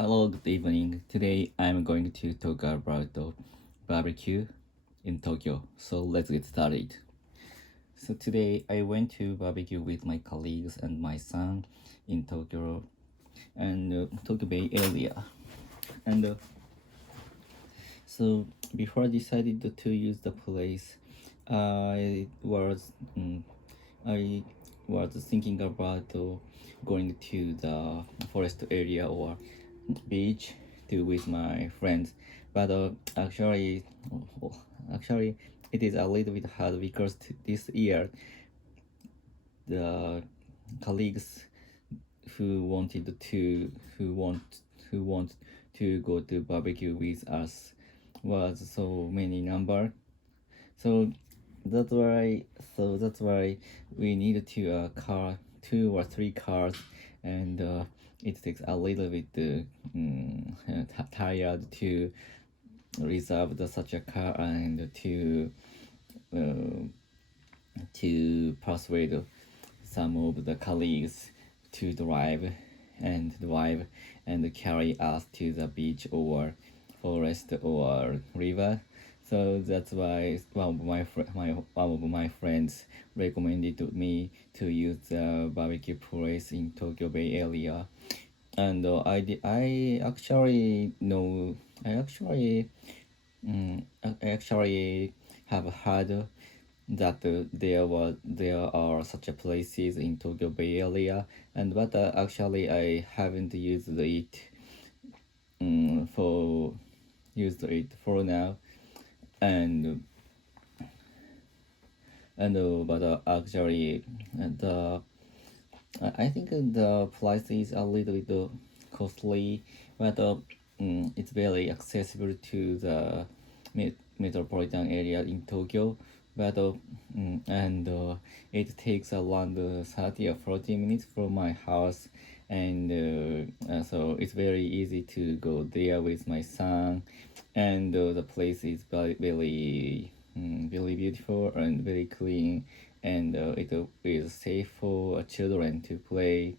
Hello, good evening. Today I'm going to talk about the barbecue in Tokyo. So let's get started. So today I went to barbecue with my colleagues and my son in Tokyo and Tokyo Bay area. And so before I decided to use the place, I was mm, I was thinking about going to the forest area or beach to with my friends, but actually it is a little bit hard because this year the colleagues who wanted to who want to go to barbecue with us was so many number, so that's why that's why we needed to car 2 or 3 cars, and it takes a little bit tired to reserve such a car and uh, to persuade some of the colleagues to drive and carry us to the beach or forest or river. So that's why one of my friends recommended to me to use the barbecue place in Tokyo Bay area, and I actually know I actually have heard that there are such a places in Tokyo Bay area, and but actually I haven't for used it for now, and but actually the I think the price is a little bit costly, but it's very accessible to the metropolitan area in Tokyo. But it takes around 30 or 40 minutes from my house, and so it's very easy to go there with my son, and the place is very beautiful and very clean, and it is safe for children to play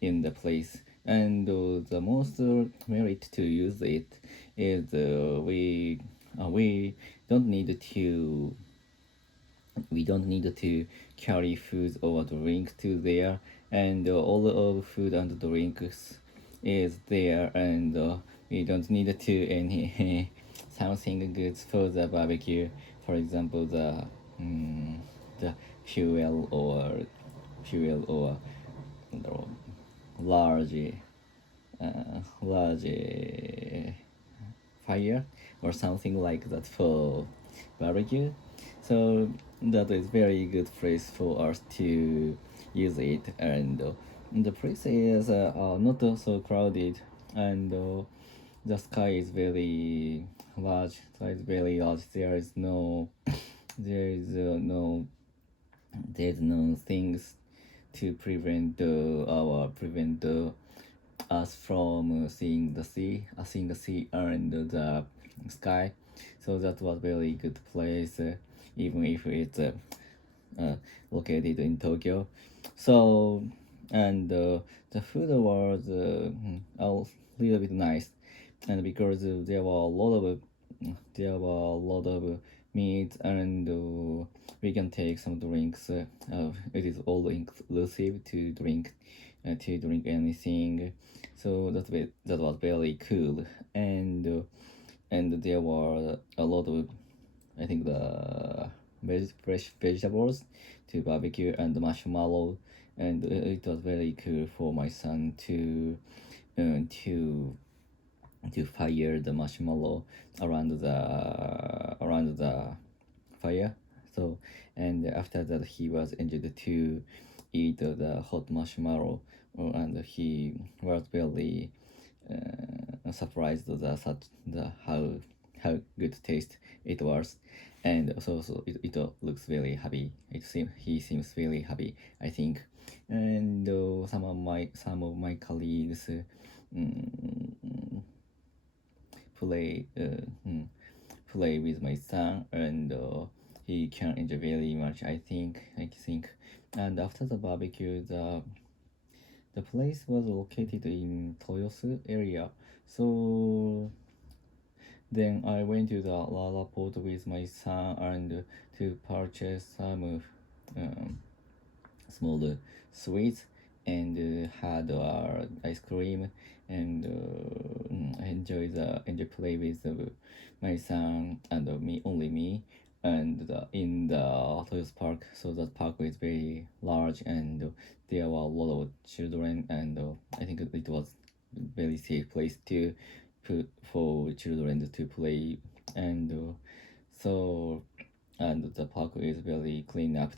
in the place. And the most merit to use it is we don't need to we don't need to carry food or drink to there, and all of food and drinks is there, and we don't need to any something good for the barbecue, for example the fuel or the large large fire or something like that for barbecue. So that is very good place for us to use it, and the place is not so crowded, and the sky is very large. So it's very large. There is there's no things to prevent us from seeing the sea and the sky. So that was very good place, even if it's uh, located in Tokyo. So, and the food was a little bit nice, and because there were a lot of meat, and we can take some drinks. It is all inclusive to drink anything. So that was very cool, and there were a lot of, I think, the fresh vegetables to barbecue and marshmallow, and it was very cool for my son to uh, to fire the marshmallow around the fire. So, and after that he was enjoyed to eat the hot marshmallow, and he was very surprised the how good taste it was, and also it looks very happy. He seems very happy, I think, and some of my colleagues mm, play play with my son, and he can enjoy very much, I think. And after the barbecue, the place was located in Toyosu area. So then I went to the Lala Port with my son and to purchase some small sweets and had ice cream and enjoy play with my son and me only me and in the Toyos Park. So that park is very large and there were a lot of children and I think it was very safe place to put for children to play and so and the park is very clean up.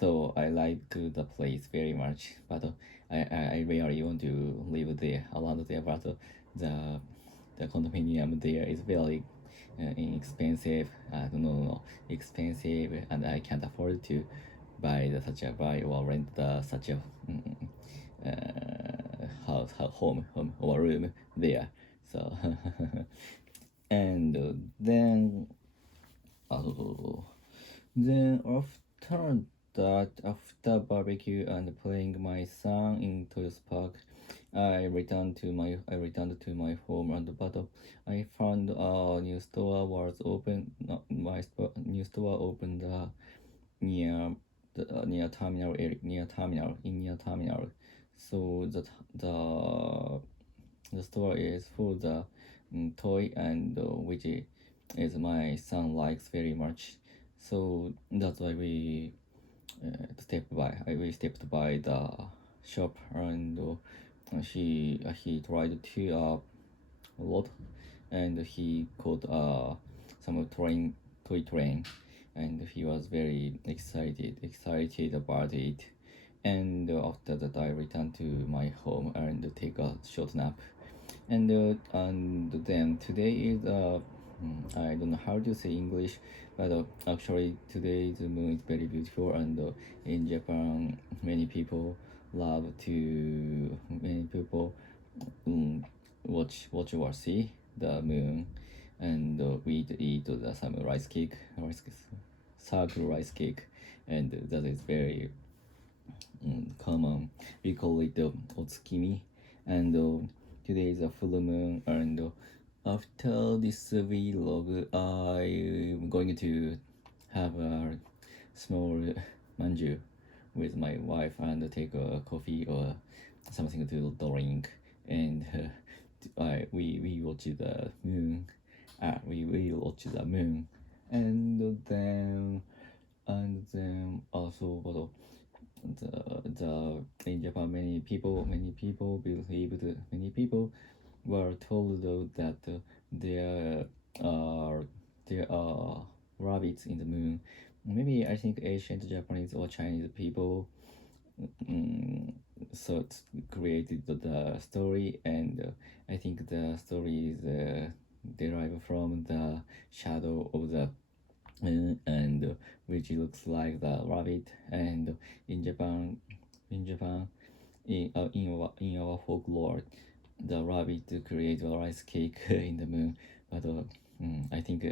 So I like the place very much, but I rarely want to live there around there. But the condominium there is very inexpensive. No, expensive, and I can't afford to buy or rent such a home or room there. So and then. Then after that, after barbecue and playing my son in Toys Park, I returned to my home and but I found a new store was open. No, new store opened near near terminal area, near terminal. So that the store is for the toy and which is my son likes very much. So that's why we stepped by the shop and he tried to a lot and he caught some toy train and he was very excited about it. And after that I returned to my home and take a short nap and then today is I don't know how to say English, but actually today the moon is very beautiful and in Japan many people watch or see the moon and we eat some circle rice cake and that is very common. We call it otsukimi and today is a full moon and after this vlog I'm going to have a small manju with my wife and take a coffee or something to drink and we watch the moon we will watch the moon and then also the in Japan many people were told that there are rabbits in the moon. Maybe I think ancient Japanese or Chinese people so it created the story and I think the story is derived from the shadow of the and which looks like the rabbit and in Japan in our folklore the rabbit creates a rice cake in the moon but I think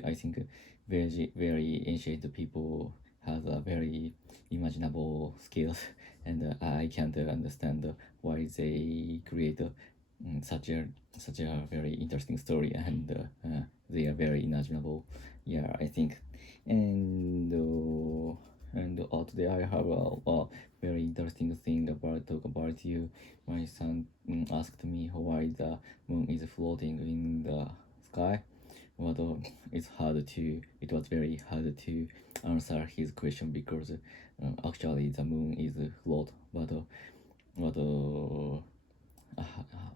very ancient people has a very imaginable skills and I can't understand why they create such a very interesting story and they are very imaginable. Yeah, I think and today I have a very interesting thing about talk about you. My son asked me why the moon is floating in the sky. But it was very hard to answer his question because actually the moon is float. But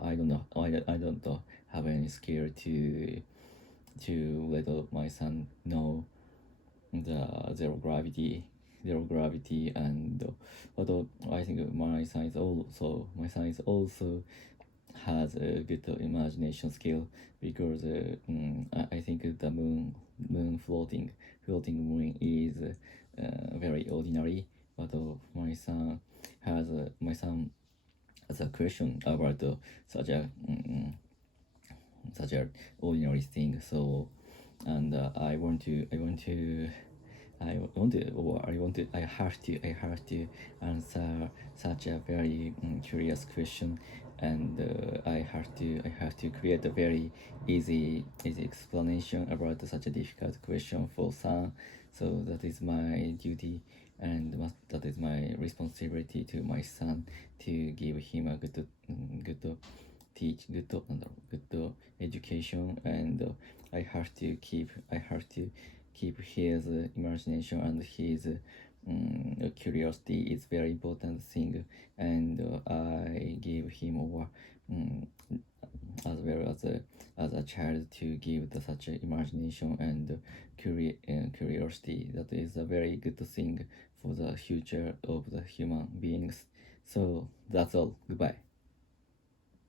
I don't know. I don't have any skill to let my son know the zero gravity and but I think my son is also has a good imagination skill because I think the moon floating moon is very ordinary but my son has a question about such a ordinary thing so and I want to I have to answer such a very curious question, and I have to create a very easy explanation about such a difficult question for son. So that is my duty, and that is my responsibility to my son, to give him a good teach good education, and I have to keep his imagination and his curiosity is very important thing, and I give him um, as well as a child to give such a imagination and curiosity. That is a very good thing for the future of the human beings. So that's all. Goodbye.